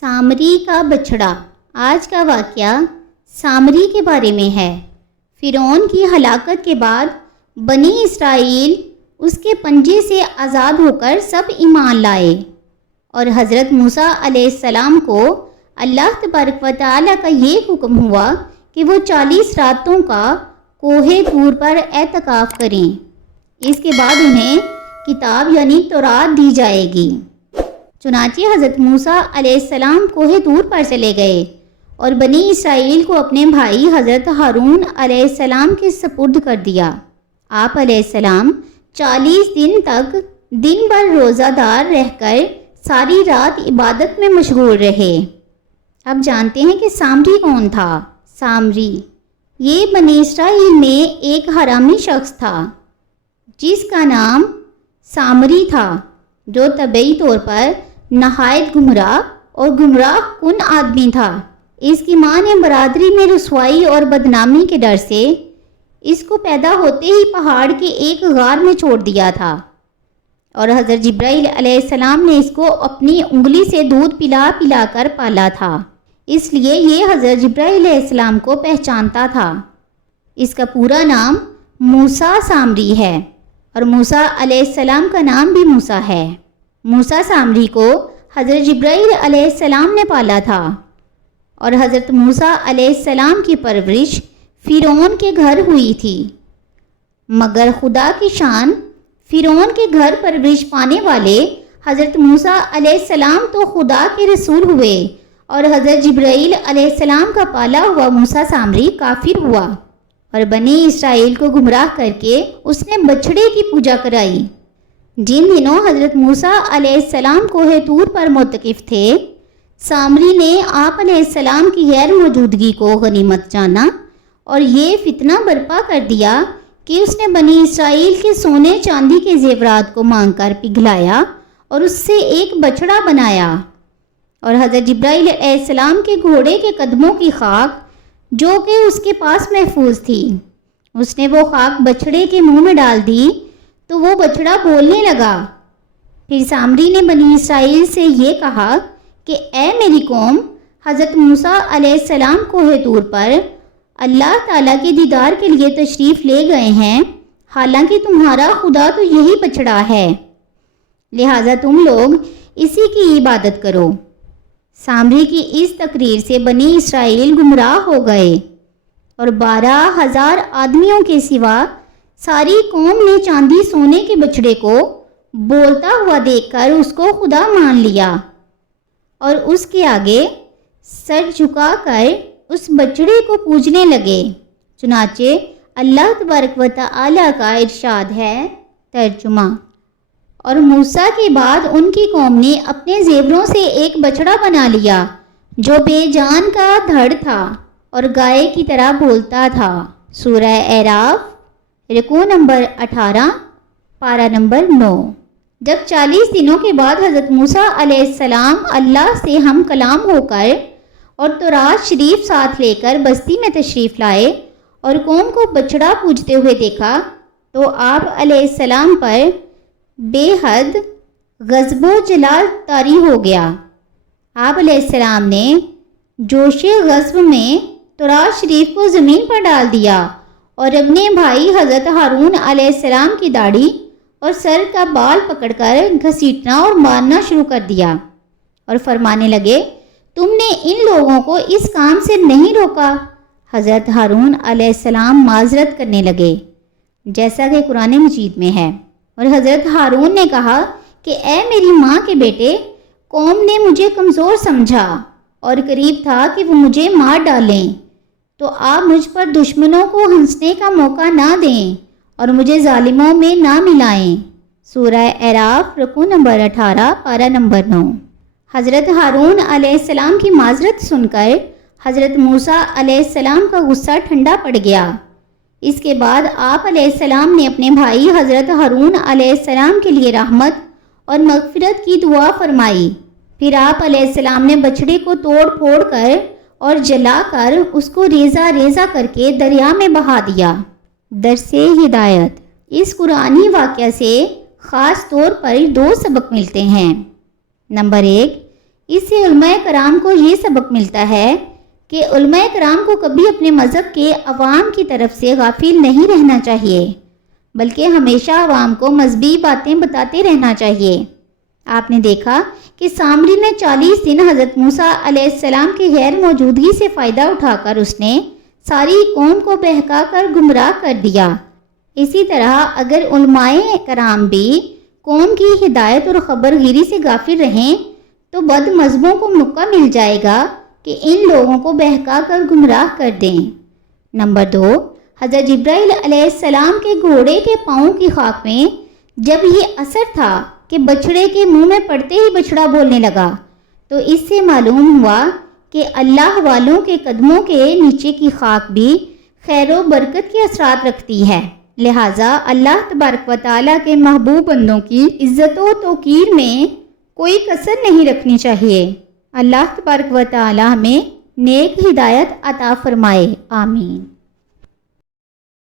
سامری کا بچڑا آج کا واقعہ سامری کے بارے میں ہے۔ فرعون کی ہلاکت کے بعد بنی اسرائیل اس کے پنجے سے آزاد ہو کر سب ایمان لائے۔ اور حضرت موسیٰ علیہ السلام کو اللہ تبارک و تعالیٰ کا یہ حکم ہوا کہ وہ چالیس راتوں کا کوہ طور پر اعتکاف کریں۔ اس کے بعد انہیں کتاب یعنی تورات دی جائے گی۔ چنانچہ حضرت موسیٰ علیہ السلام کوہ طور پر چلے گئے اور بنی اسرائیل کو اپنے بھائی حضرت ہارون علیہ السلام کے سپرد کر دیا۔ آپ علیہ السلام چالیس دن تک دن بھر روزہ دار رہ کر ساری رات عبادت میں مشغول رہے۔ اب جانتے ہیں کہ سامری کون تھا۔ سامری، یہ بنی اسرائیل میں ایک حرامی شخص تھا، جس کا نام سامری تھا، جو طبعی طور پر نہایت گمراہ اور گمراہ کن آدمی تھا۔ اس کی ماں نے برادری میں رسوائی اور بدنامی کے ڈر سے اس کو پیدا ہوتے ہی پہاڑ کے ایک غار میں چھوڑ دیا تھا۔ اور حضرت جبرائیل علیہ السلام نے اس کو اپنی انگلی سے دودھ پلا پلا کر پالا تھا۔ اس لیے یہ حضرت جبرائیل علیہ السلام کو پہچانتا تھا۔ اس کا پورا نام موسا سامری ہے اور موسا علیہ السلام کا نام بھی موسا ہے۔ موسا سامری کو حضرت جبرائیل علیہ السلام نے پالا تھا اور حضرت موسیٰ علیہ السلام کی پرورش فرعون کے گھر ہوئی تھی۔ مگر خدا کی شان فرعون کے گھر پرورش پانے والے حضرت موسیٰ علیہ السلام تو خدا کے رسول ہوئے اور حضرت جبرائیل علیہ السلام کا پالا ہوا موسیٰ سامری کافر ہوا اور بنی اسرائیل کو گمراہ کر کے اس نے بچھڑے کی پوجا کرائی۔ جن دنوں حضرت موسیٰ علیہ السلام کو طور پر متقف تھے، سامری نے آپ علیہ السلام کی غیر موجودگی کو غنیمت جانا اور یہ فتنہ برپا کر دیا کہ اس نے بنی اسرائیل کے سونے چاندی کے زیورات کو مانگ کر پگھلایا اور اس سے ایک بچڑا بنایا۔ اور حضرت جبرائیل علیہ السلام کے گھوڑے کے قدموں کی خاک جو کہ اس کے پاس محفوظ تھی، اس نے وہ خاک بچڑے کے منہ میں ڈال دی تو وہ بچڑا بولنے لگا۔ پھر سامری نے بنی اسرائیل سے یہ کہا کہ اے میری قوم، حضرت موسیٰ علیہ السلام کو طور پر اللہ تعالیٰ کے دیدار کے لیے تشریف لے گئے ہیں۔ حالانکہ تمہارا خدا تو یہی بچڑا ہے۔ لہٰذا تم لوگ اسی کی عبادت کرو۔ سامری کی اس تقریر سے بنی اسرائیل گمراہ ہو گئے اور بارہ ہزار آدمیوں کے سوا ساری قوم نے چاندی سونے کے بچڑے کو بولتا ہوا دیکھ کر اس کو خدا مان لیا اور اس کے آگے سر جھکا کر اس بچڑے کو پوجنے لگے۔ چنانچہ اللہ تبارک و تعالی کا ارشاد ہے ترجمہ۔ اور موسیٰ کے بعد ان کی قوم نے اپنے زیوروں سے ایک بچڑا بنا لیا جو بے جان کا دھڑ تھا اور گائے کی طرح بولتا تھا۔ سورہ اعراف رکو نمبر اٹھارہ، پارہ نمبر نو۔ جب چالیس دنوں کے بعد حضرت موسیٰ علیہ السلام اللہ سے ہم کلام ہو کر اور تورات شریف ساتھ لے کر بستی میں تشریف لائے اور قوم کو بچڑا پوجتے ہوئے دیکھا تو آپ علیہ السلام پر بے حد غزب و جلال طاری ہو گیا۔ آپ علیہ السلام نے جوش غزب میں تورات شریف کو زمین پر ڈال دیا۔ اور اپنے بھائی حضرت ہارون علیہ السلام کی داڑھی اور سر کا بال پکڑ کر گھسیٹنا اور مارنا شروع کر دیا اور فرمانے لگے، تم نے ان لوگوں کو اس کام سے نہیں روکا؟ حضرت ہارون علیہ السلام معذرت کرنے لگے۔ جیسا کہ قرآن مجید میں ہے۔ اور حضرت ہارون نے کہا کہ، اے میری ماں کے بیٹے، قوم نے مجھے کمزور سمجھا اور قریب تھا کہ وہ مجھے مار ڈالیں۔ تو آپ مجھ پر دشمنوں کو ہنسنے کا موقع نہ دیں اور مجھے ظالموں میں نہ ملائیں۔ سورہ اعراف رکو نمبر اٹھارہ، پارہ نمبر نو۔ حضرت ہارون علیہ السلام کی معذرت سن کر حضرت موسیٰ علیہ السلام کا غصہ ٹھنڈا پڑ گیا۔ اس کے بعد آپ علیہ السلام نے اپنے بھائی حضرت ہارون علیہ السلام کے لیے رحمت اور مغفرت کی دعا فرمائی۔ پھر آپ علیہ السلام نے بچڑے کو توڑ پھوڑ کر اور جلا کر اس کو ریزہ ریزہ کر کے دریا میں بہا دیا۔ درس ہدایت۔ اس قرآنی واقعہ سے خاص طور پر دو سبق ملتے ہیں۔ نمبر ایک، اس سے علماء کرام کو یہ سبق ملتا ہے کہ علماء کرام کو کبھی اپنے مذہب کے عوام کی طرف سے غافل نہیں رہنا چاہیے، بلکہ ہمیشہ عوام کو مذہبی باتیں بتاتے رہنا چاہیے۔ آپ نے دیکھا کہ سامری نے چالیس دن حضرت موسیٰ علیہ السلام کی غیر موجودگی سے فائدہ اٹھا کر اس نے ساری قوم کو بہکا کر گمراہ کر دیا۔ اسی طرح اگر علماء کرام بھی قوم کی ہدایت اور خبر گیری سے غافل رہیں، تو بد مذہبوں کو موقع مل جائے گا کہ ان لوگوں کو بہکا کر گمراہ کر دیں۔ نمبر دو، حضرت جبرائیل علیہ السلام کے گھوڑے کے پاؤں کی خاک میں جب یہ اثر تھا کہ بچھڑے کے منہ میں پڑتے ہی بچھڑا بولنے لگا۔ تو اس سے معلوم ہوا کہ اللہ والوں کے قدموں کے نیچے کی خاک بھی خیر و برکت کے اثرات رکھتی ہے۔ لہٰذا اللہ تبارک و تعالیٰ کے محبوب بندوں کی عزت و توقیر میں کوئی کسر نہیں رکھنی چاہیے۔ اللہ تبارک و تعالیٰ ہمیں نیک ہدایت عطا فرمائے۔ آمین۔